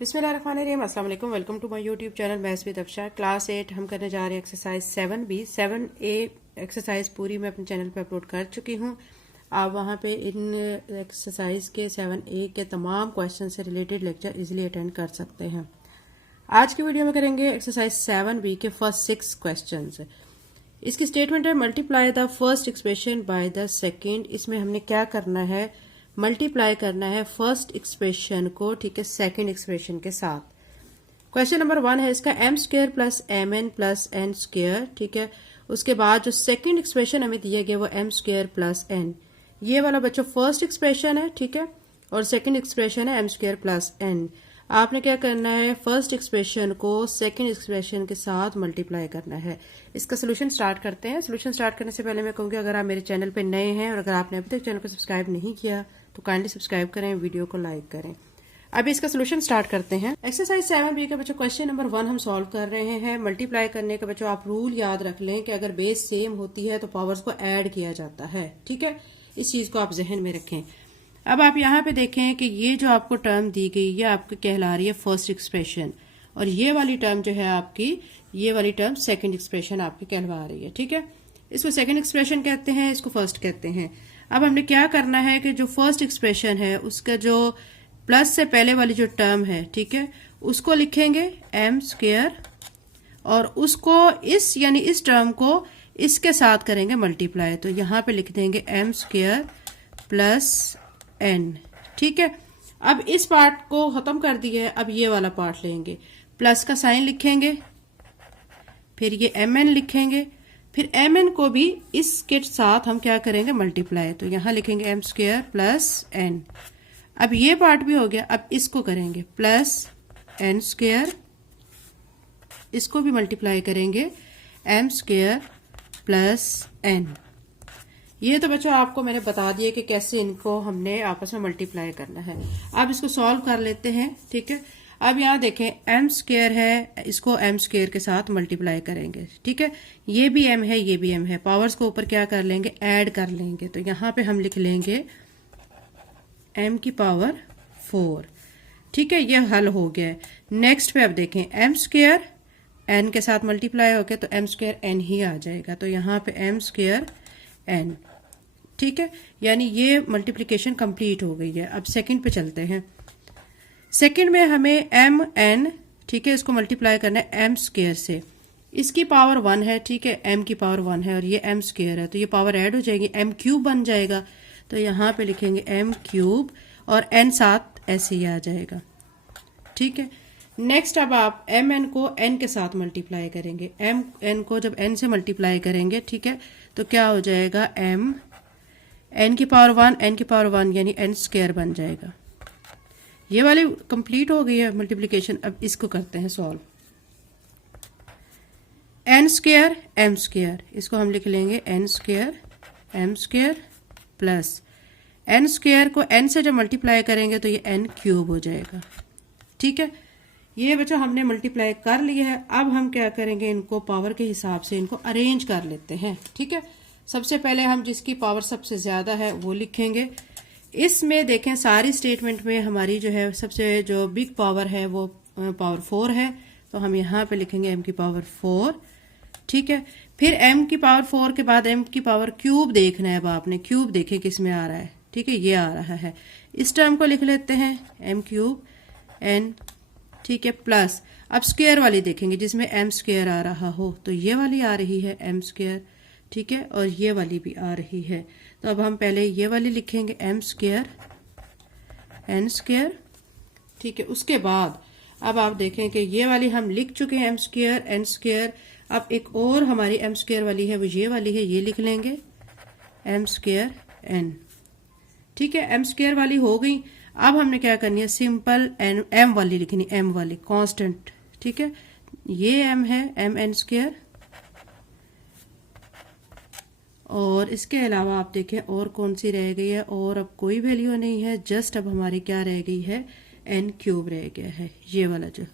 बिस्मिल्लाहिर्रहमानिर्रहीम, अस्सलाम वालेकुम। Welcome to my YouTube channel maths with Afshar. Class 8 हम करने जा रहे हैं एक्सरसाइज 7B। 7A एक्सरसाइज पूरी मैं अपने चैनल पे अपलोड कर चुकी हूँ। आप वहाँ पे इन एक्सरसाइज के 7A के तमाम क्वेश्चन से रिलेटेड लेक्चर इजीली अटेंड कर सकते हैं। आज की वीडियो में करेंगे एक्सरसाइज 7B के फर्स्ट 6 क्वेश्चन। इसकी स्टेटमेंट है multiply the first expression by the second. इसमें हमने क्या करना है, मल्टीप्लाई करना है फर्स्ट एक्सप्रेशन को, ठीक है, सेकंड एक्सप्रेशन के साथ। क्वेश्चन नंबर 1 है इसका m square plus M N plus N square, ठीक है। उसके बाद जो सेकंड एक्सप्रेशन हमें दिया गया वो m स्क्वायर प्लस n। ये वाला बच्चों फर्स्ट एक्सप्रेशन है, ठीक है, और सेकंड एक्सप्रेशन है m स्क्वायर प्लस n। आपने क्या करना है, फर्स्ट एक्सप्रेशन को सेकंड एक्सप्रेशन के साथ मल्टीप्लाई करना है। इसका सोल्यूशन स्टार्ट करते हैं। सोल्यूशन स्टार्ट करने से पहले मैं कहूँगी अगर आप मेरे चैनल पे नए हैं और अगर आपने अभी तक चैनल को सब्सक्राइब नहीं किया तो काइंडली सब्सक्राइब करें, वीडियो को लाइक करें। अभी इसका सोल्यूशन स्टार्ट करते हैं। एक्सरसाइज 7B का बच्चों क्वेश्चन नंबर 1 हम सॉल्व कर रहे हैं। मल्टीप्लाई करने का बच्चों आप रूल याद रख लें कि अगर बेस सेम होती है तो पावर्स को ऐड किया जाता है, ठीक है। इस चीज को आप जहन में रखें। अब आप यहाँ पे देखें कि ये जो आपको टर्म दी गई ये आपको कहला रही है फर्स्ट एक्सप्रेशन, और ये वाली टर्म जो है आपकी, ये वाली टर्म सेकंड एक्सप्रेशन आपकी कहलवा रही है, ठीक है। इसको सेकंड एक्सप्रेशन कहते हैं, इसको फर्स्ट कहते हैं। अब हमने क्या करना है कि जो फर्स्ट एक्सप्रेशन है उसका जो प्लस से पहले वाली जो टर्म है, ठीक है, उसको लिखेंगे m स्क्वायर, और उसको इस यानी इस टर्म को इसके साथ करेंगे मल्टीप्लाई। तो यहाँ पे लिख देंगे m स्क्वायर प्लस n, ठीक है। अब इस पार्ट को खत्म कर दिया है, अब ये वाला पार्ट लेंगे, प्लस का साइन लिखेंगे, फिर ये mn लिखेंगे, फिर mn को भी इसके साथ हम क्या करेंगे, मल्टीप्लाई। तो यहां लिखेंगे m स्क्वायर प्लस n। अब ये पार्ट भी हो गया, अब इसको करेंगे प्लस n स्क्वायर, इसको भी मल्टीप्लाई करेंगे m स्क्वायर प्लस n। ये तो बच्चों आपको मैंने बता दिया कि कैसे इनको हमने आपस में मल्टीप्लाई करना है। अब इसको सॉल्व कर लेते हैं, ठीक है। अब यहाँ देखें m स्क्वायर है, इसको m स्क्वायर के साथ मल्टीप्लाई करेंगे, ठीक है। ये भी m है, ये भी m है, पावर्स को ऊपर क्या कर लेंगे, ऐड कर लेंगे। तो यहाँ पे हम लिख लेंगे m की पावर 4, ठीक है। ये हल हो गया है। नेक्स्ट पे अब देखें m स्क्वायर n के साथ मल्टीप्लाई हो गया तो m स्क्वायर n ही आ जाएगा। तो यहाँ पे m स्क्वायर n, ठीक है, यानी ये मल्टीप्लिकेशन कंप्लीट हो गई है। अब सेकंड पे चलते हैं। सेकंड में हमें m n, ठीक है, इसको मल्टीप्लाई करना है m स्क्वायर से। इसकी पावर 1 है, ठीक है, m की पावर 1 है और ये m स्क्वायर है, तो ये पावर ऐड हो जाएगी, m क्यूब बन जाएगा। तो यहाँ पे लिखेंगे m क्यूब और n साथ ऐसे ही आ जाएगा, ठीक है। नेक्स्ट अब आप m n को n के साथ मल्टीप्लाई करेंगे। m n को जब n से मल्टीप्लाई करेंगे, ठीक है, तो क्या हो जाएगा, m n की पावर 1 n की पावर 1 यानी n स्क्वायर बन जाएगा। ये वाली कंप्लीट हो गई है मल्टीप्लिकेशन। अब इसको करते हैं solve. n square m square, इसको हम लिख लेंगे n square m square plus n square को n से जब मल्टीप्लाई करेंगे तो ये n क्यूब हो जाएगा, ठीक है। ये बच्चों हमने मल्टीप्लाई कर लिया है। अब हम क्या करेंगे, इनको पावर के हिसाब से इनको अरेंज कर लेते हैं, ठीक है। सबसे पहले हम जिसकी पावर सबसे ज्यादा है वो लिखेंगे। इसमें देखें सारी स्टेटमेंट में हमारी जो है सबसे जो बिग पावर है वो पावर 4 है, तो हम यहाँ पे लिखेंगे m की पावर 4, ठीक है। फिर m की पावर 4 के बाद m की पावर क्यूब देखना है। अब आपने क्यूब देखें किस में आ रहा है, ठीक है, ये आ रहा है। इस टर्म को लिख लेते हैं m क्यूब n, ठीक है, प्लस अब स्क्वायर वाली देखेंगे जिसमें m स्क्वायर आ रहा हो, तो ये वाली आ रही है m स्क्वायर, ठीक है, और ये वाली भी आ रही है। तो अब हम पहले ये वाली लिखेंगे m स्क्वायर n स्क्वायर, ठीक है। उसके बाद अब आप देखें कि ये वाली हम लिख चुके हैं m स्क्वायर n स्क्वायर। अब एक और हमारी m स्क्वायर वाली है, वो ये वाली है, ये लिख लेंगे m स्क्वायर n, ठीक है। m स्क्वायर वाली हो गई। अब हमने क्या करनी है, सिंपल m वाली लिखनी, m वाली कांस्टेंट, ठीक है। ये m है m n स्क्वायर, और इसके अलावा आप देखें और कौन सी रह गई है, और अब कोई वैल्यू नहीं है, जस्ट अब हमारी क्या रह गई है, n क्यूब रह गया है, ये वाला जो,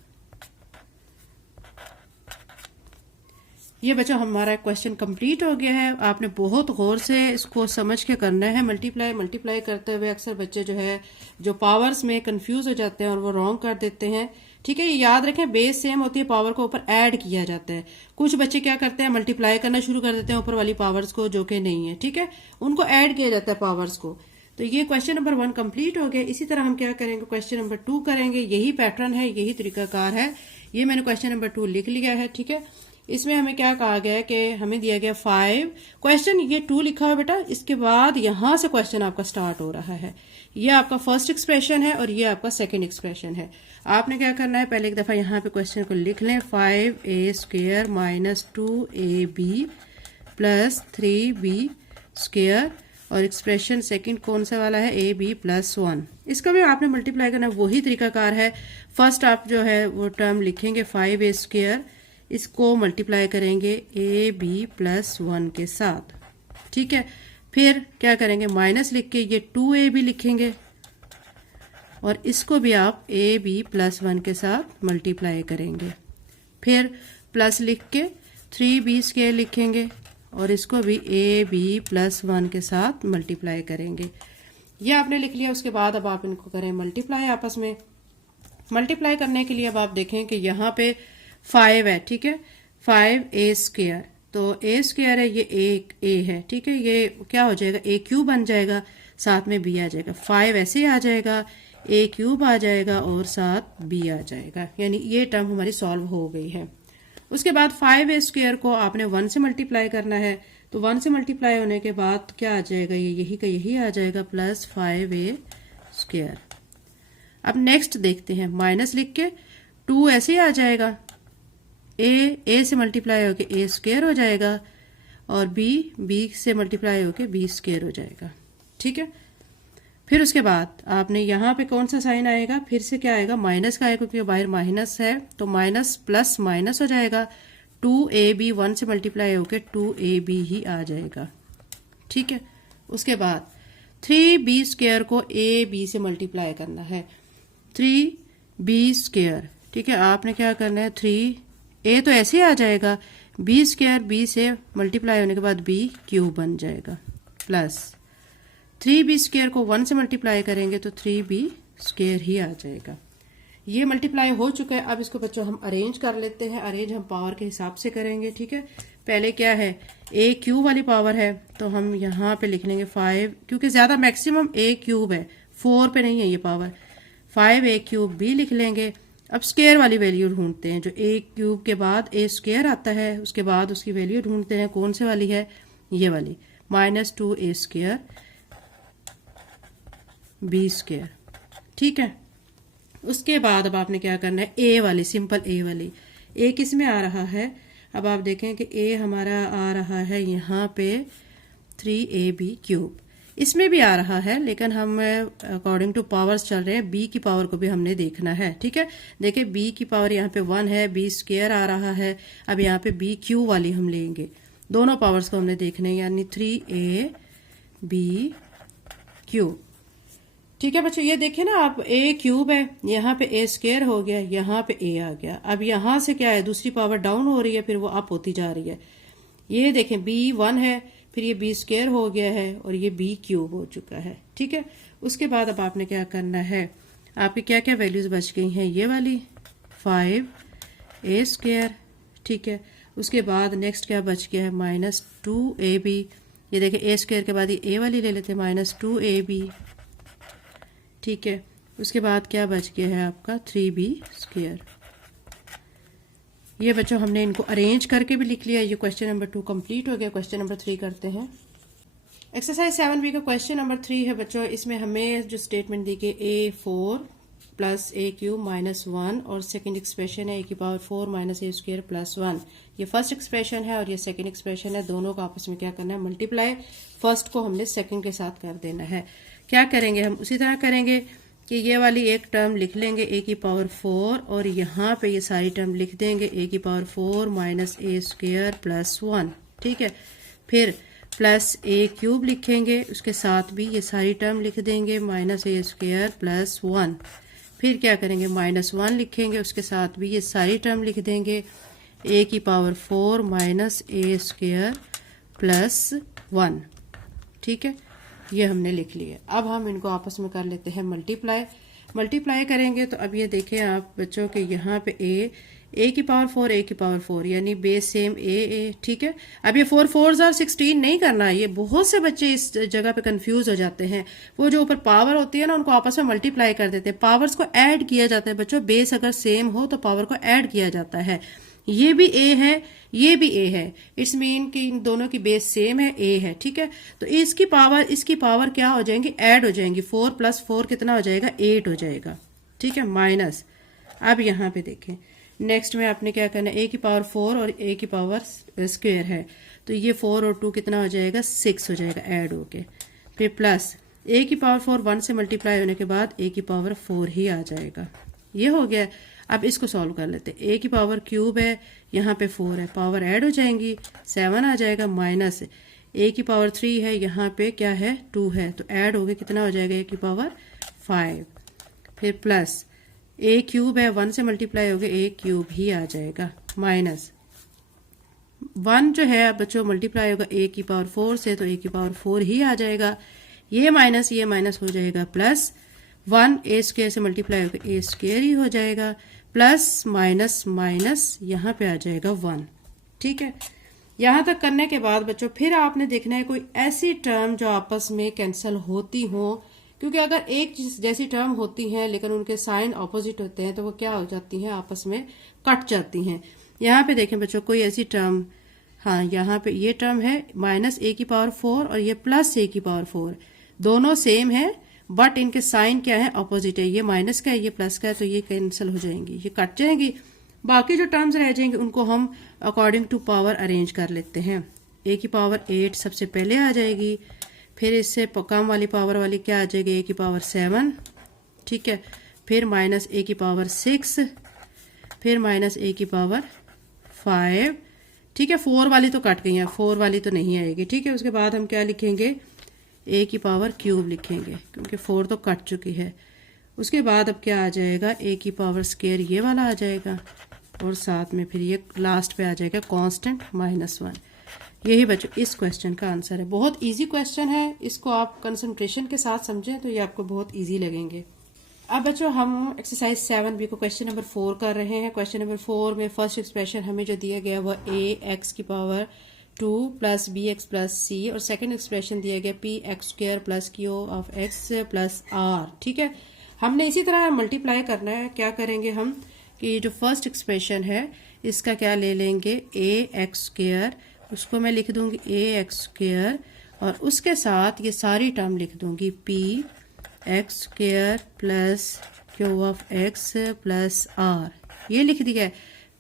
ये बच्चों हमारा क्वेश्चन कंप्लीट हो गया है। आपने बहुत गौर से इसको समझ के करना है। मल्टीप्लाई करते हुए अक्सर बच्चे जो है जो पावर्स में कंफ्यूज हो जाते हैं और वो रॉन्ग कर देते हैं। ठीक है, ये याद रखें बेस सेम होती है, पावर को ऊपर ऐड किया जाता है। कुछ बच्चे क्या करते हैं मल्टीप्लाई करना शुरू कर देते हैं ऊपर वाली पावर्स को, जो कि नहीं है। ठीक है, उनको ऐड किया जाता है पावर्स को। तो ये क्वेश्चन नंबर 1 कंप्लीट हो गया। इसी तरह हम क्या करेंगे क्वेश्चन नंबर 2 करेंगे। यही पैटर्न है, यही तरीकाकार है। ये मैंने क्वेश्चन नंबर 2 लिख लिया है। ठीक है, इसमें हमें क्या कहा गया है कि हमें दिया गया 5 क्वेश्चन, ये 2 लिखा हुआ बेटा, इसके बाद यहां से क्वेश्चन आपका स्टार्ट हो रहा है। ये आपका फर्स्ट एक्सप्रेशन है और ये आपका सेकंड एक्सप्रेशन है। आपने क्या करना है, पहले एक दफा यहाँ पे क्वेश्चन को लिख लें। 5a² minus 2ab plus 3b² और एक्सप्रेशन सेकंड कौन सा वाला है, ab प्लस 1। इसका भी आपने मल्टीप्लाई करना, वही तरीकाकार है। फर्स्ट आप जो है वो टर्म लिखेंगे 5a², इसको मल्टीप्लाई करेंगे ए बी प्लस 1 के साथ। ठीक है, फिर क्या करेंगे माइनस लिख के ये 2ab लिखेंगे और इसको भी आप ए बी प्लस 1 के साथ मल्टीप्लाई करेंगे। फिर प्लस लिख के 3b² लिखेंगे और इसको भी ए बी प्लस 1 के साथ मल्टीप्लाई करेंगे। ये आपने लिख लिया। उसके बाद अब आप इनको करें मल्टीप्लाई आपस में। मल्टीप्लाई करने के लिए अब आप देखें कि यहाँ पे 5 है। ठीक है, 5a², तो a² है, ये एक a है। ठीक है, ये क्या हो जाएगा a³ बन जाएगा, साथ में b आ जाएगा। 5 ऐसे ही आ जाएगा, a³ आ जाएगा और साथ b आ जाएगा, यानी ये टर्म हमारी सॉल्व हो गई है। उसके बाद 5a² को आपने 1 से मल्टीप्लाई करना है, तो 1 से मल्टीप्लाई होने के बाद क्या आ जाएगा, ये यही का यही आ जाएगा प्लस 5a²। अब नेक्स्ट देखते हैं, माइनस लिख के 2 ऐसे ही आ जाएगा, ए से मल्टीप्लाई होके a² हो जाएगा और b से मल्टीप्लाई होके b² हो जाएगा। ठीक है, फिर उसके बाद आपने यहाँ पे कौन सा साइन आएगा, फिर से क्या आएगा, माइनस का आएगा, क्योंकि बाहर माइनस है तो माइनस प्लस माइनस हो जाएगा। 2ab 1 से मल्टीप्लाई होके 2ab ही आ जाएगा। ठीक है, उसके बाद 3b² को ab से मल्टीप्लाई करना है, 3b²। ठीक है, आपने क्या करना है, 3a तो ऐसे ही आ जाएगा, b² b से मल्टीप्लाई होने के बाद b³ बन जाएगा, प्लस 3b² को 1 से मल्टीप्लाई करेंगे तो 3b² ही आ जाएगा। ये मल्टीप्लाई हो चुका है। अब इसको बच्चों हम अरेंज कर लेते हैं। अरेंज हम पावर के हिसाब से करेंगे। ठीक है, पहले क्या है, a³ वाली पावर है तो हम यहाँ पे लिख लेंगे 5, क्योंकि ज्यादा मैक्सिमम a³ है, 4 पे नहीं है ये पावर। 5a³ लिख लेंगे। अब स्क्वायर वाली वैल्यू ढूंढते हैं, जो a³ के बाद a² आता है, उसके बाद उसकी वैल्यू ढूंढते हैं, कौन से वाली है, ये वाली, -2a² b²। ठीक है, उसके बाद अब आपने क्या करना है, a वाली, सिंपल a वाली, a किस में आ रहा है, अब आप देखें कि a हमारा आ रहा है यहाँ पे 3ab³, इसमें भी आ रहा है, लेकिन हम अकॉर्डिंग टू पावर्स चल रहे हैं, b की पावर को भी हमने देखना है। ठीक है, देखिए b की पावर यहाँ पे 1 है, b² आ रहा है। अब यहाँ पे b³ वाली हम लेंगे, दोनों पावर्स को हमने देखना है, यानी 3ab³। ठीक है बच्चों, ये देखिए ना आप, a³ है, यहाँ पे a² हो गया, यहाँ पे a आ गया। अब यहाँ से क्या है, दूसरी पावर डाउन हो रही है, फिर वो अप होती जा रही है। ये देखें b1 है, फिर ये b² हो गया है और ये b³ हो चुका है। ठीक है, उसके बाद अब आपने क्या करना है, आपकी क्या क्या वैल्यूज बच गई हैं, ये वाली 5a²। ठीक है, उसके बाद नेक्स्ट क्या बच गया है, -2ab। ये देखिए a² के बाद ये a वाली ले लेते हैं, -2ab। ठीक है, उसके बाद क्या बच गया है आपका 3b²। ये बच्चों हमने इनको अरेंज करके भी लिख लिया। ये क्वेश्चन नंबर 2 कंप्लीट हो गया। क्वेश्चन नंबर 3 करते हैं। एक्सरसाइज 7b का क्वेश्चन नंबर 3 है बच्चों। इसमें हमें जो स्टेटमेंट दी गई a4 प्लस a³ -1 और सेकंड एक्सप्रेशन है a⁴ माइनस a² प्लस 1। ये फर्स्ट एक्सप्रेशन है और ये सेकंड एक्सप्रेशन है। दोनों का आपस में क्या करना है, मल्टीप्लाई। फर्स्ट को हमने सेकंड के साथ कर देना है। क्या करेंगे हम, उसी तरह करेंगे कि ये वाली एक टर्म लिख लेंगे a⁴ और यहाँ पे ये सारी टर्म लिख देंगे a⁴ माइनस a² प्लस 1। ठीक है, फिर प्लस a³ लिखेंगे, उसके साथ भी ये सारी टर्म लिख देंगे -a² प्लस 1। फिर क्या करेंगे, -1 लिखेंगे, उसके साथ भी ये सारी टर्म लिख देंगे ए की पावर 4 माइनस ए स्क्वायर प्लस 1। ठीक है, ये हमने लिख लिया। अब हम इनको आपस में कर लेते हैं मल्टीप्लाई करेंगे तो अब ये देखें आप बच्चों के यहाँ पे ए की पावर 4 ए की पावर 4 यानी बेस सेम ए। ठीक है, अब ये 4 4s are 16 नहीं करना। ये बहुत से बच्चे इस जगह पे कंफ्यूज हो जाते हैं। वो जो ऊपर पावर होती है ना उनको आपस में मल्टीप्लाई कर देते हैं। पावर्स को ऐड किया जाता है बच्चों, बेस अगर सेम हो तो पावर को ऐड किया जाता है। ये भी ए है, ये भी ए है, इट्स मीन कि इन दोनों की बेस सेम है, ए है। ठीक है, तो इसकी पावर क्या हो जाएंगी, ऐड हो जाएंगी। 4 + 4 कितना हो जाएगा, 8 हो जाएगा। ठीक है, माइनस। अब यहाँ पे देखें नेक्स्ट में आपने क्या करना है, ए की पावर 4 और ए की पावर स्क्वायर है तो ये 4 और 2 कितना हो जाएगा, 6 हो जाएगा ऐड होके। फिर प्लस ए की पावर 4 1 से मल्टीप्लाई होने के बाद ए की पावर 4 ही आ जाएगा। ये हो गया। अब इसको सॉल्व कर लेते हैं। ए की पावर क्यूब है, यहाँ पे 4 है, पावर ऐड हो जाएंगी, 7 आ जाएगा। माइनस ए की पावर 3 है, यहाँ पे क्या है, 2 है, तो ऐड हो गया कितना हो जाएगा, ए की पावर 5। फिर प्लस ए क्यूब है, 1 से मल्टीप्लाई हो गया, ए क्यूब ही आ जाएगा। माइनस 1 जो है बच्चों मल्टीप्लाई होगा ए की पावर 4 से तो ए की पावर 4 ही आ जाएगा। ये माइनस हो जाएगा प्लस 1 ए स्क्वायर से मल्टीप्लाई होगा, ए स्क्वायर ही हो जाएगा। प्लस माइनस माइनस यहाँ पे आ जाएगा 1। ठीक है, यहाँ तक करने के बाद बच्चों फिर आपने देखना है कोई ऐसी टर्म जो आपस में कैंसिल होती हो, क्योंकि अगर एक जैसी टर्म होती हैं लेकिन उनके साइन ऑपोजिट होते हैं तो वो क्या हो जाती हैं, आपस में कट जाती हैं। यहाँ पे देखें बच्चों कोई ऐसी टर्म, हाँ यहाँ पे ये टर्म है माइनस ए की पावर 4 और ये प्लस ए की पावर 4, दोनों सेम है बट इनके साइन क्या है, ऑपोजिट है। ये माइनस का है, ये प्लस का है, तो ये कैंसिल हो जाएंगी, ये कट जाएंगी। बाकी जो टर्म्स रह जाएंगे उनको हम अकॉर्डिंग टू पावर अरेंज कर लेते हैं। ए की पावर 8 सबसे पहले आ जाएगी, फिर इससे कम वाली पावर वाली क्या आ जाएगी, ए की पावर 7। ठीक है, फिर माइनस ए की पावर 6, फिर माइनस ए की पावर 5। ठीक है, 4 वाली तो कट गई है, 4 वाली तो नहीं आएगी। ठीक है, उसके बाद हम क्या लिखेंगे, ए की पावर क्यूब लिखेंगे क्योंकि 4 तो कट चुकी है। उसके बाद अब क्या आ जाएगा, ए की पावर स्क्वायर ये वाला आ जाएगा और साथ में फिर ये लास्ट पे आ जाएगा कांस्टेंट -1। यही बच्चों इस क्वेश्चन का आंसर है। बहुत इजी क्वेश्चन है, इसको आप कंसंट्रेशन के साथ समझें तो ये आपको बहुत इजी लगेंगे। अब बच्चों हम एक्सरसाइज 7B को क्वेश्चन नंबर 4 कर रहे हैं। क्वेश्चन नंबर 4 में फर्स्ट एक्सप्रेशन हमें जो दिया गया वह ए एक्स की पावर 2 + bx + c और सेकंड एक्सप्रेशन दिया गया px² + q of x + r। ठीक है, हमने इसी तरह मल्टीप्लाई करना है। क्या करेंगे हम कि जो फर्स्ट एक्सप्रेशन है इसका क्या ले लेंगे, ax², उसको मैं लिख दूंगी ax² और उसके साथ ये सारी टर्म लिख दूंगी px² + q of x + r, ये लिख दिया है।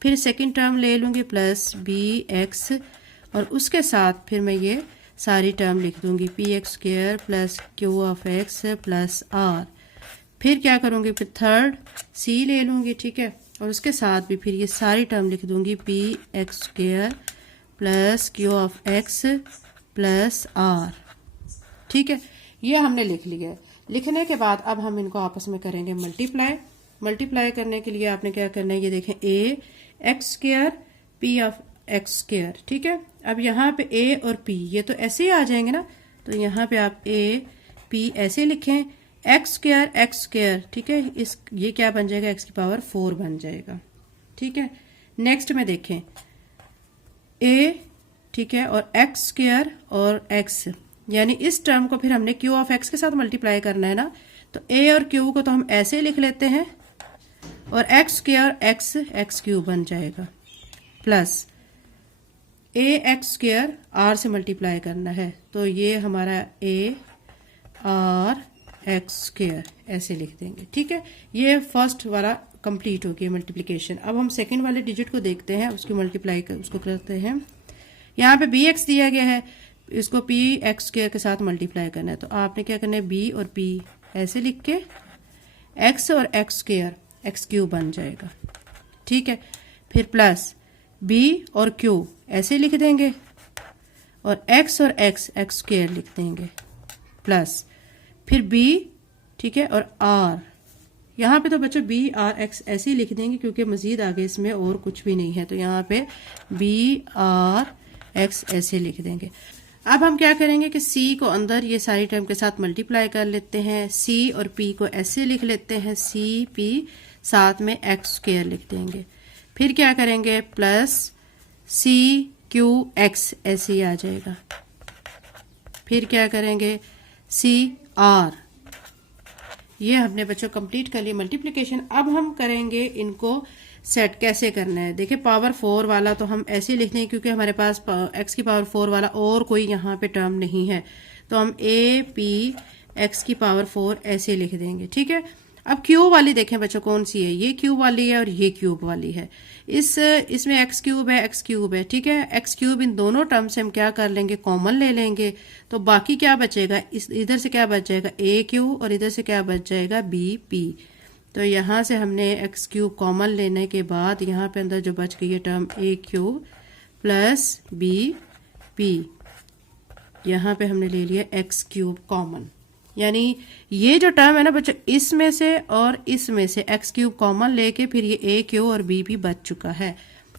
फिर सेकंड टर्म ले लूंगी +bx और उसके साथ फिर मैं ये सारी टर्म लिख दूंगी px² + q of x + r। फिर क्या करूंगी, फिर थर्ड c ले लूंगी। ठीक है, और उसके साथ भी फिर ये सारी टर्म लिख दूंगी px² + q of x + r। ठीक है, ये हमने लिख लिया है। लिखने के बाद अब हम इनको आपस में करेंगे मल्टीप्लाई करने के लिए आपने क्या करना है, ये देखें ax² p ऑफ x²। ठीक है, अब यहाँ पे a और p ये तो ऐसे ही आ जाएंगे ना, तो यहाँ पे आप a p ऐसे लिखें, x²। ठीक है, ये क्या बन जाएगा, x की पावर 4 बन जाएगा। ठीक है, नेक्स्ट में देखें a, ठीक है, और x² और x, यानी इस टर्म को फिर हमने q ऑफ x के साथ मल्टीप्लाई करना है ना, तो a और q को तो हम ऐसे लिख लेते हैं और x² और x³ बन जाएगा प्लस ax² r से मल्टीप्लाई करना है तो ये हमारा ar(x²) ऐसे लिख देंगे। ठीक है, ये फर्स्ट वाला कंप्लीट हो गया मल्टीप्लिकेशन। अब हम सेकंड वाले डिजिट को देखते हैं, उसकी मल्टीप्लाई उसको करते हैं। यहाँ पे bx दिया गया है, इसको px² के साथ मल्टीप्लाई करना है, तो आपने क्या करना है, b और p ऐसे लिख के x और x² x³ बन जाएगा। ठीक है, फिर प्लस b और q ऐसे लिख देंगे और x और x x² लिख देंगे प्लस फिर b, ठीक है, और r यहाँ पे तो बच्चों बी आर एक्स ऐसे ही लिख देंगे क्योंकि मजीद आगे इसमें और कुछ भी नहीं है, तो यहाँ पे बी आर एक्स ऐसे लिख देंगे। अब हम क्या करेंगे कि सी को अंदर ये सारी टर्म के साथ मल्टीप्लाई कर लेते हैं, सी और पी को ऐसे लिख लेते हैं, सी पी साथ में एक्स स्क्वायर लिख देंगे। फिर क्या करेंगे प्लस सी क्यू एक्स ऐसे ही आ जाएगा। फिर क्या करेंगे सी आर, ये हमने बच्चों कंप्लीट कर लिया मल्टीप्लिकेशन। अब हम करेंगे इनको सेट कैसे करना है। देखिए पावर 4 वाला तो हम ऐसे ही लिखते हैं क्योंकि हमारे पास एक्स की पावर 4 वाला और कोई यहाँ पे टर्म नहीं है, तो हम ए पी एक्स की पावर 4 ऐसे लिख देंगे, ठीक है। अब क्यूब वाली देखें बच्चों कौन सी है, ये क्यूब वाली है और ये क्यूब वाली है। इसमें एक्स क्यूब है, एक्स क्यूब है, ठीक है। एक्स क्यूब इन दोनों टर्म से हम क्या कर लेंगे, कॉमन ले लेंगे, तो बाकी क्या बचेगा, इधर से क्या बच जाएगा ए क्यूब और इधर से क्या बच जाएगा बी पी। तो यहाँ से हमने एक्स क्यूब कॉमन लेने के बाद यहाँ पे अंदर जो बच गई है टर्म ए क्यूब प्लस बी पी, यहाँ पे हमने ले लिया एक्स क्यूब कॉमन। यानी ये जो टर्म है ना बच्चों, इसमें से और इसमें से एक्स क्यूब कॉमन लेके फिर ये ए क्यू और बी भी बच चुका है,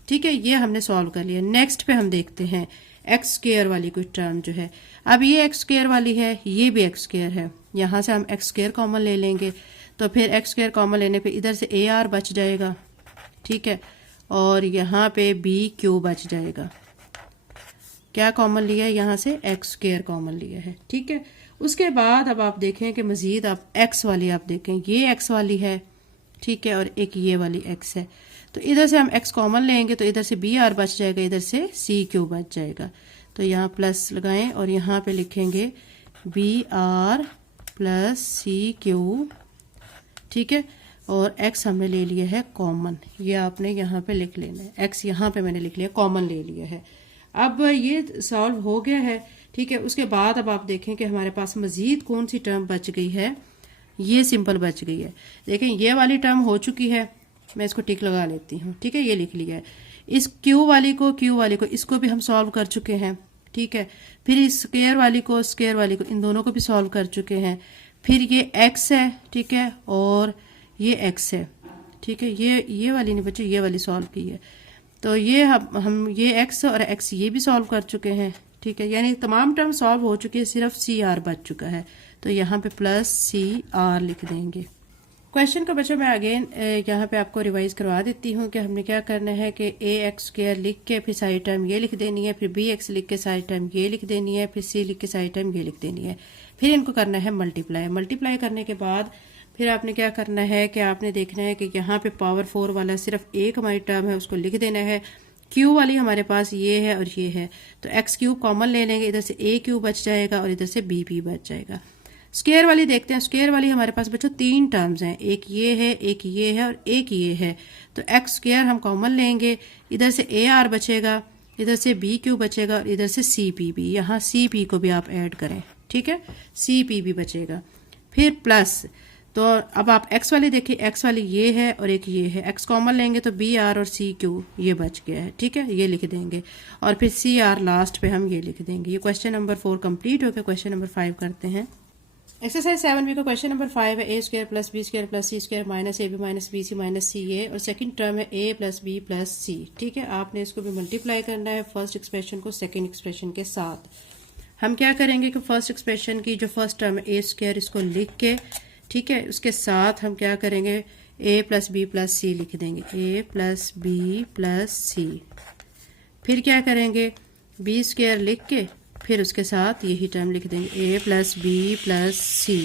ठीक है। ये हमने सॉल्व कर लिया। नेक्स्ट पे हम देखते हैं एक्स स्क्वायर वाली कोई टर्म जो है। अब ये एक्स स्क्वायर वाली है, ये भी एक्स स्क्वायर है, यहाँ से हम एक्स स्क्वायर कॉमन ले लेंगे, तो फिर एक्स स्क्वायर कॉमन लेने पे इधर से ए आर बच जाएगा, ठीक है, और यहाँ पे बी क्यू बच जाएगा। क्या कॉमन लिया है, यहाँ से एक्स स्क्वायर कॉमन लिया है, ठीक है। उसके बाद अब आप देखें कि मजीद आप एक्स वाली आप देखें, ये एक्स वाली है, ठीक है, और एक ये वाली एक्स है, तो इधर से हम एक्स कॉमन लेंगे तो इधर से बी आर बच जाएगा, इधर से सी क्यू बच जाएगा। तो यहाँ प्लस लगाएं और यहाँ पे लिखेंगे B R plus C Q, ठीक है, और एक्स हमने ले लिया है कॉमन, ये आपने यहाँ पे लिख लेना है, एक्स यहाँ पे मैंने लिख लिया कॉमन ले लिया है। अब ये सॉल्व हो गया है, ठीक है। उसके बाद अब आप देखें कि हमारे पास मजीद कौन सी टर्म बच गई है, ये सिंपल बच गई है। देखें ये वाली टर्म हो चुकी है, मैं इसको टिक लगा लेती हूँ, ठीक है, ये लिख लिया है। इस क्यू वाली को इसको भी हम सॉल्व कर चुके हैं, ठीक है। फिर इस स्क्वायर वाली को इन दोनों को भी सॉल्व कर चुके हैं। फिर ये एक्स है, ठीक है, और ये एक्स है, ठीक है, ये वाली नहीं बच्चे, ये वाली सॉल्व की है, तो ये हम ये एक्स और एक्स ये भी सॉल्व कर चुके हैं, ठीक है। यानी तमाम टर्म सॉल्व हो चुकी है, सिर्फ सी आर बच चुका है, तो यहाँ पे प्लस सी आर लिख देंगे। क्वेश्चन का बच्चों मैं अगेन यहाँ पे आपको रिवाइज करवा देती हूँ कि हमने क्या करना है कि ए एक्स स्क्वायर लिख के फिर सारी टर्म ये लिख देनी है, फिर बी एक्स लिख के सारी टर्म ये लिख देनी है, फिर सी लिख के सारी टर्म ये लिख देनी है। फिर इनको करना है मल्टीप्लाई करने के बाद फिर आपने क्या करना है कि आपने देखना है कि यहाँ पे पावर 4 वाला सिर्फ एक हमारी टर्म है, उसको लिख देना है। क्यू वाली हमारे पास ये है और ये है, तो एक्स क्यूब कॉमन ले लेंगे, इधर से ए क्यूब बच जाएगा और इधर से बी पी बच जाएगा। स्क्वायर वाली देखते हैं, स्क्वायर वाली हमारे पास बच्चों 3 टर्म्स हैं, एक ये है, एक ये है और एक ये है, तो एक्स स्क्वायर हम कॉमन लेंगे, इधर से ए आर बचेगा, इधर से बी क्यू बचेगा और इधर से सी पी भी, यहाँ सी पी को भी आप ऐड करें, ठीक है, सी पी भी बचेगा। फिर प्लस, तो अब आप एक्स वाली देखिए, एक्स वाली ये है और एक ये है, एक्स कॉमन लेंगे तो बी आर और सी क्यू ये बच गया है, ठीक है, ये लिख देंगे, और फिर सी आर लास्ट पे हम ये लिख देंगे। ये क्वेश्चन नंबर 4 कंप्लीट हो गया। क्वेश्चन नंबर 5 करते हैं। एक्सरसाइज 7B का क्वेश्चन नंबर 5 है, A square plus B square plus C square minus A B minus B C minus C A, और सेकंड टर्म है A plus B plus C, ठीक है। आपने इसको भी मल्टीप्लाई करना है फर्स्ट एक्सप्रेशन को सेकंड एक्सप्रेशन के साथ। हम क्या करेंगे कि फर्स्ट एक्सप्रेशन की जो फर्स्ट टर्म है ए स्क्वायर, इसको लिख के, ठीक है, उसके साथ हम क्या करेंगे ए प्लस बी प्लस सी लिख देंगे, ए प्लस बी प्लस सी। फिर क्या करेंगे बी स्क्वायर लिख के फिर उसके साथ यही टर्म लिख देंगे, ए प्लस बी प्लस सी।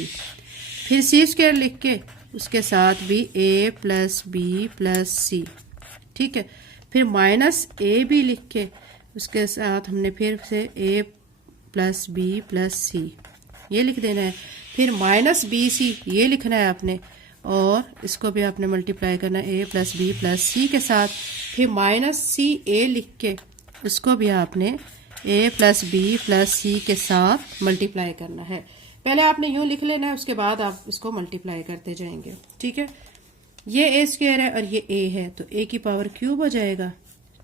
फिर सी स्क्वायर लिख के उसके साथ भी ए प्लस बी प्लस सी, ठीक है। फिर माइनस ए बी लिख के उसके साथ हमने फिर से ए प्लस बी प्लस सी ये लिख देना है। फिर माइनस बी सी ये लिखना है आपने, और इसको भी आपने मल्टीप्लाई करना है ए प्लस बी प्लस सी के साथ। फिर माइनस सी ए लिख के उसको भी आपने ए प्लस बी प्लस सी के साथ मल्टीप्लाई करना है। पहले आपने यूं लिख लेना है, उसके बाद आप इसको मल्टीप्लाई करते जाएंगे, ठीक है। ये ए स्क्वायर है और ये ए है, तो ए की पावर क्यूब हो जाएगा,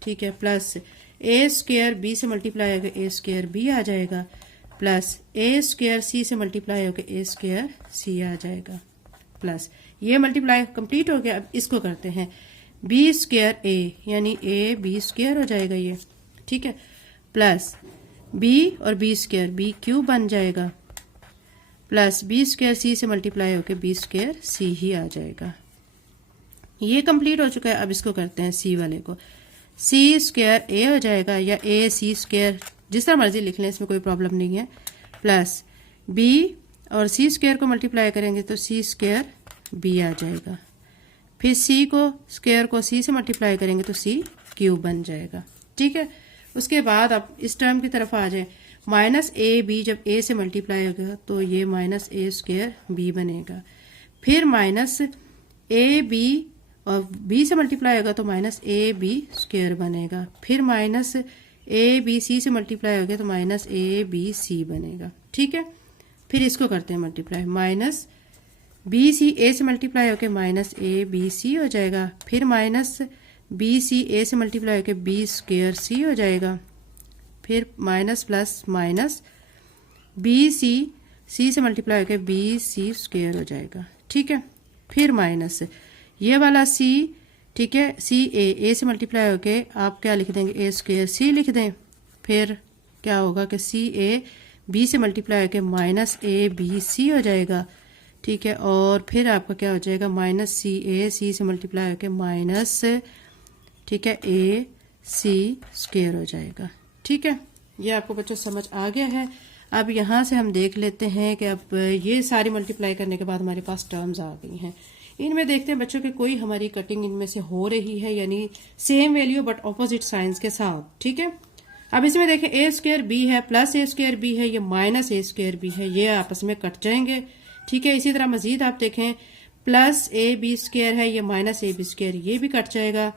ठीक है, प्लस ए स्क्वायर बी से मल्टीप्लाई होगा ए स्क्वायर बी आ जाएगा, प्लस ए स्क्वायर सी से मल्टीप्लाई होकर ए स्क्वायर सी आ जाएगा, प्लस ये मल्टीप्लाई कंप्लीट हो गया। अब इसको करते हैं बी स्क्वायर ए, यानी ए बी स्क्वायर हो जाएगा ये, ठीक है, प्लस बी और बी स्क्वायर बी क्यूब बन जाएगा, प्लस बी स्क्वायर सी से मल्टीप्लाई होकर बी स्क्वायर सी ही आ जाएगा। ये कंप्लीट हो चुका है। अब इसको करते हैं सी वाले को, सी स्क्वायर ए हो जाएगा या ए सी स्क्वायर, जिस तरह मर्जी लिख लें, इसमें कोई प्रॉब्लम नहीं है, प्लस बी और सी स्क्वायर को मल्टीप्लाई करेंगे तो सी स्क्वायर बी आ जाएगा, फिर सी को स्क्वायर को सी से मल्टीप्लाई करेंगे तो सी क्यूब बन जाएगा, ठीक है। उसके बाद अब इस टर्म की तरफ आ जाए, माइनस ए बी जब ए से मल्टीप्लाई होगा तो ये माइनस ए स्क्वायर बी बनेगा, फिर माइनस ए बी और बी से मल्टीप्लाई होगा तो माइनस ए बी स्क्वायर बनेगा, फिर माइनस ए बी सी से मल्टीप्लाई होगा तो माइनस ए बी सी बनेगा, ठीक है। फिर इसको करते हैं मल्टीप्लाई, माइनस बी सी ए से मल्टीप्लाई होकर माइनस ए बी सी हो जाएगा, फिर माइनस बी सी ए से मल्टीप्लाई होकर बी स्क्वायर सी हो जाएगा, फिर minus plus minus B C C से मल्टीप्लाई होकर बी सी स्क्वायर हो जाएगा, ठीक है। फिर माइनस ये वाला सी, ठीक है, सी ए से मल्टीप्लाई होके आप क्या लिख देंगे, ए स्क्वायर सी लिख दें, फिर क्या होगा कि सी ए बी से मल्टीप्लाई होके माइनस ए बी सी हो जाएगा, ठीक है, और फिर आपका क्या हो जाएगा, माइनस सी ए सी से मल्टीप्लाई होके माइनस, ठीक है, ए सी स्क्वायर हो जाएगा, ठीक है। ये आपको बच्चों समझ आ गया है। अब यहाँ से हम देख लेते हैं कि अब ये सारी मल्टीप्लाई करने के बाद हमारे पास टर्म्स आ गई हैं। इनमें देखते हैं बच्चों कि कोई हमारी कटिंग इनमें से हो रही है, यानी same value but opposite science के साथ, ठीक है। अब इसमें देखें ए स्क्वायर बी है, प्लस ए स्क्वायर बी है, ये माइनस ए स्क्वायर बी है, ये आपस में कट जाएंगे, ठीक है। इसी तरह मजीद आप देखें प्लस ए बी स्क्वायर है, ये माइनस ए बी स्क्वायर, ये भी कट जाएगा,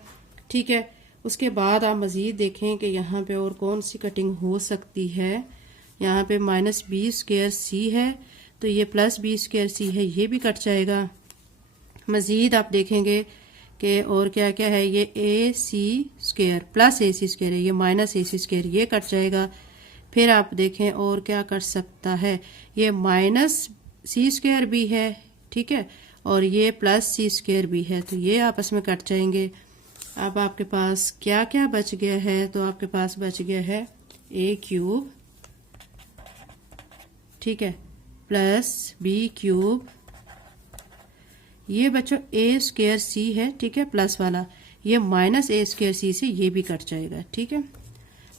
ठीक है। उसके बाद आप मजीद देखें कि यहाँ पे और कौन सी कटिंग हो सकती है। यहाँ पे माइनस बी स्क्वायर सी है तो ये प्लस बी स्क्वायर सी है, ये भी कट जाएगा। मजीद आप देखेंगे कि और क्या क्या है, ये ए सी स्क्वायर प्लस ए सी स्क्वायर है, ये माइनस ए सी स्क्वायर, ये कट जाएगा। फिर आप देखें और क्या कट सकता है, ये माइनस सी स्क्वायर भी है, ठीक है, और ये प्लस सी स्क्वायर भी है, तो ये आपस में कट जाएंगे। अब आपके पास क्या क्या बच गया है, तो आपके पास बच गया है ए क्यूब, ठीक है, प्लस बी क्यूब, ये बच्चों ए स्क्वायर सी है, ठीक है, प्लस वाला, ये माइनस ए स्क्वायर सी से ये भी कट जाएगा, ठीक है।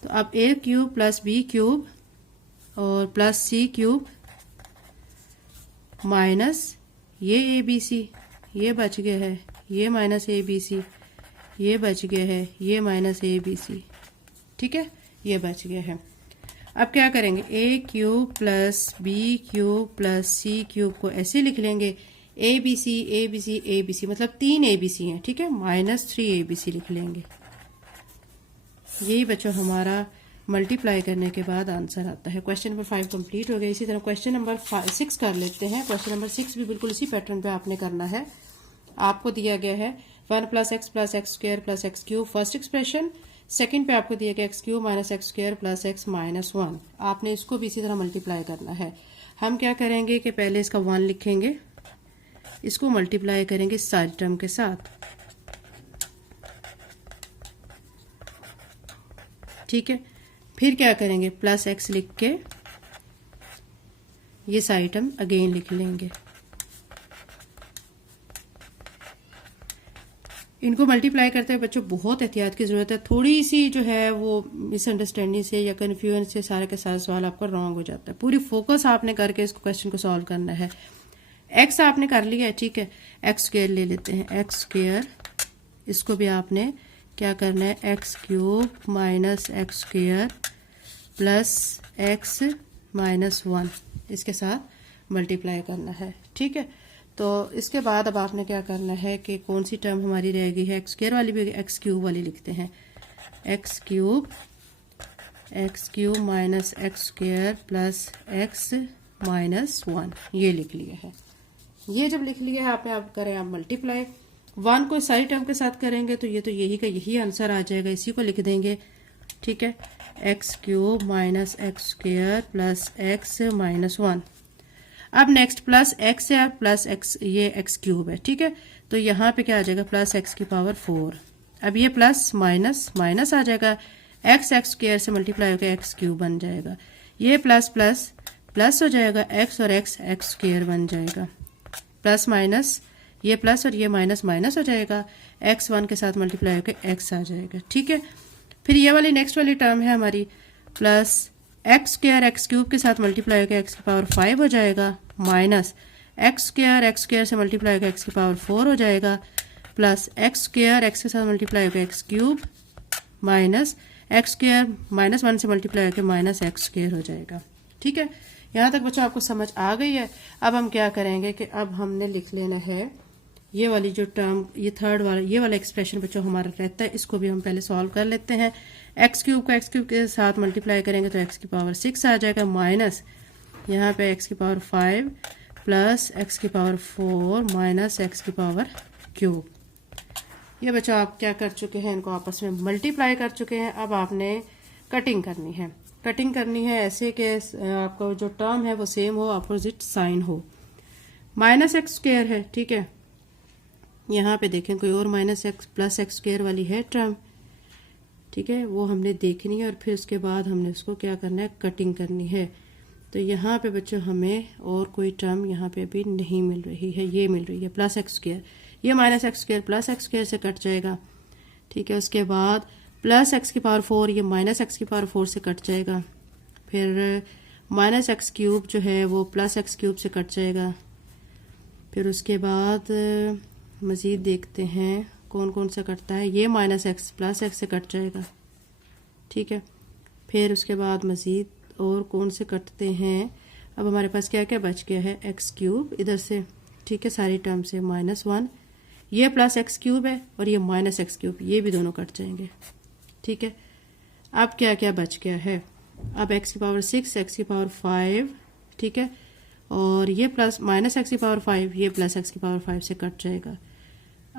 तो अब ए क्यूब प्लस बी क्यूब और प्लस सी क्यूब माइनस ये ए बी सी, ये बच गया है, ये माइनस ए बी सी, ये बच गया है, ये माइनस ए बी सी, ठीक है, ये बच गया है। अब क्या करेंगे, A cube plus B cube plus C cube को ऐसे लिख लेंगे, A B C A B C A B C, मतलब 3 ए बी सी हैं, ठीक है, माइनस 3 ए बी सी लिख लेंगे। यही बच्चों हमारा मल्टीप्लाई करने के बाद आंसर आता है। क्वेश्चन नंबर 5 कंप्लीट हो गया। इसी तरह क्वेश्चन नंबर 6 कर लेते हैं। क्वेश्चन नंबर 6 भी बिल्कुल इसी पैटर्न पे आपने करना है। आपको दिया गया है 1 plus x square plus x cube first expression, second पे आपको दिया गया x cube minus x square plus x minus 1। आपने इसको भी इसी तरह मल्टीप्लाई करना है। हम क्या करेंगे कि पहले इसका 1 लिखेंगे, इसको मल्टीप्लाई करेंगे सारी टर्म के साथ, ठीक है। फिर क्या करेंगे, प्लस एक्स लिख के ये सारी टर्म अगेन लिख लेंगे। इनको मल्टीप्लाई करते हुए बच्चों बहुत एहतियात की जरूरत है। थोड़ी सी जो है वो मिसअंडरस्टैंडिंग से या कन्फ्यूजन से सारे के सारे सवाल आपका रॉन्ग हो जाता है। पूरी फोकस आपने करके इस क्वेश्चन को सॉल्व करना है। एक्स आपने कर लिया है, ठीक है, एक्स स्क्वायर ले लेते हैं, एक्स स्क्वायर, इसको भी आपने क्या करना है, x cube minus x square plus x minus 1 इसके साथ मल्टीप्लाई करना है, ठीक है। तो इसके बाद अब आपने क्या करना है कि कौन सी टर्म हमारी रह गई है, एक्स स्क्वायर वाली भी एक्स क्यूब वाली लिखते हैं, x cube minus x square plus x minus 1, ये लिख लिया है। ये जब लिख लिया है आपने, आप करें आप मल्टीप्लाई 1 को सारी टर्म के साथ करेंगे तो ये तो यही का यही आंसर आ जाएगा, इसी को लिख देंगे, ठीक है, x cube minus x square plus x minus 1। अब नेक्स्ट प्लस एक्स है, प्लस एक्स, ये एक्स क्यूब है, ठीक है। तो यहाँ पे क्या आ जाएगा, प्लस एक्स की पावर 4। अब ये प्लस माइनस माइनस आ जाएगा, एक्स एक्स स्क्वायर से मल्टीप्लाई होकर एक्स क्यूब बन जाएगा। ये प्लस प्लस प्लस हो जाएगा, एक्स और एक्स एक्स स्क्वायर बन जाएगा। प्लस माइनस, ये प्लस और ये माइनस माइनस हो जाएगा, एक्स 1 के साथ मल्टीप्लाई होकर एक्स आ जाएगा, ठीक है। फिर ये वाली नेक्स्ट वाली टर्म है हमारी, plus x square x cube के साथ मल्टीप्लाई होकर एक्स की पावर 5 हो जाएगा, माइनस एक्स स्क्वायर से मल्टीप्लाई होकर एक्स की पावर 4 हो जाएगा, प्लस एक्स स्क्वायर एक्स के साथ मल्टीप्लाई होकर x cube, minus x square minus 1 से मल्टीप्लाई होकर माइनस एक्स स्क्वायर हो जाएगा, ठीक है। यहाँ तक बच्चों आपको समझ आ गई है। अब हम क्या करेंगे कि अब हमने लिख लेना है ये वाली जो टर्म, ये थर्ड वाला, ये वाला एक्सप्रेशन बच्चों हमारा रहता है, इसको भी हम पहले सॉल्व कर लेते हैं। एक्स क्यूब को एक्स क्यूब के साथ मल्टीप्लाई करेंगे तो एक्स की पावर 6 आ जाएगा, माइनस यहाँ पे एक्स की पावर 5 प्लस एक्स की पावर 4 माइनस एक्स की पावर क्यूब। ये बच्चों आप क्या कर चुके हैं, इनको आपस में मल्टीप्लाई कर चुके हैं। अब आपने कटिंग करनी है। कटिंग करनी है ऐसे कि आपका जो टर्म है वो सेम हो, अपोजिट साइन हो। माइनस एक्स स्क्वायर है, ठीक है। यहाँ पे देखें कोई और minus x plus x square वाली है टर्म, ठीक है, वो हमने देखनी है और फिर उसके बाद हमने उसको क्या करना है, कटिंग करनी है। तो यहाँ पे बच्चों हमें और कोई टर्म यहाँ पे अभी नहीं मिल रही है, ये मिल रही है प्लस एक्स स्क्वायर। ये minus x square plus x square से कट जाएगा, ठीक है। उसके बाद प्लस एक्स की पावर 4, ये माइनस एक्स की पावर 4 से कट जाएगा। फिर माइनस एक्स क्यूब जो है वो प्लस एक्स क्यूब से कट जाएगा। फिर उसके बाद मज़ीद देखते हैं कौन कौन सा कटता है। ये माइनस एक्स प्लस एक्स से कट जाएगा, ठीक है। फिर उसके बाद मज़ीद और कौन से कटते हैं। अब हमारे पास क्या क्या बच गया है, एक्स क्यूब इधर से, ठीक है, सारी टर्म से -1, ये प्लस एक्स क्यूब है और ये माइनस एक्स क्यूब, ये भी दोनों कट जाएंगे, ठीक है। अब क्या क्या बच गया है, अब एक्स की पावर 6 एक्स की पावर 5, ठीक है, और ये प्लस माइनस एक्स की पावर 5, ये प्लस एक्स की पावर 5 से कट जाएगा।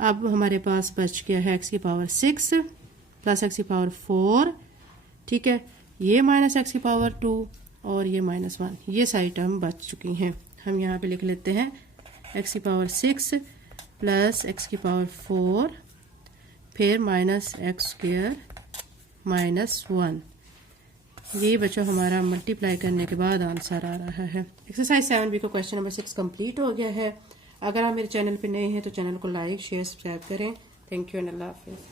अब हमारे पास बच गया है एक्स की पावर 6 प्लस एक्स की पावर 4, ठीक है, ये माइनस एक्स की पावर 2 और ये -1, ये सारी टर्म बच चुकी हैं। हम यहाँ पे लिख लेते हैं एक्स की पावर 6 प्लस एक्स की पावर 4 फिर माइनस एक्स स्क्वायर -1। यही बच्चों हमारा मल्टीप्लाई करने के बाद आंसर आ रहा है। एक्सरसाइज 7B को क्वेश्चन नंबर 6 कंप्लीट हो गया है। अगर आप मेरे चैनल पे नए हैं तो चैनल को लाइक शेयर सब्सक्राइब करें। थैंक यू एंड अल्लाह हाफिज़।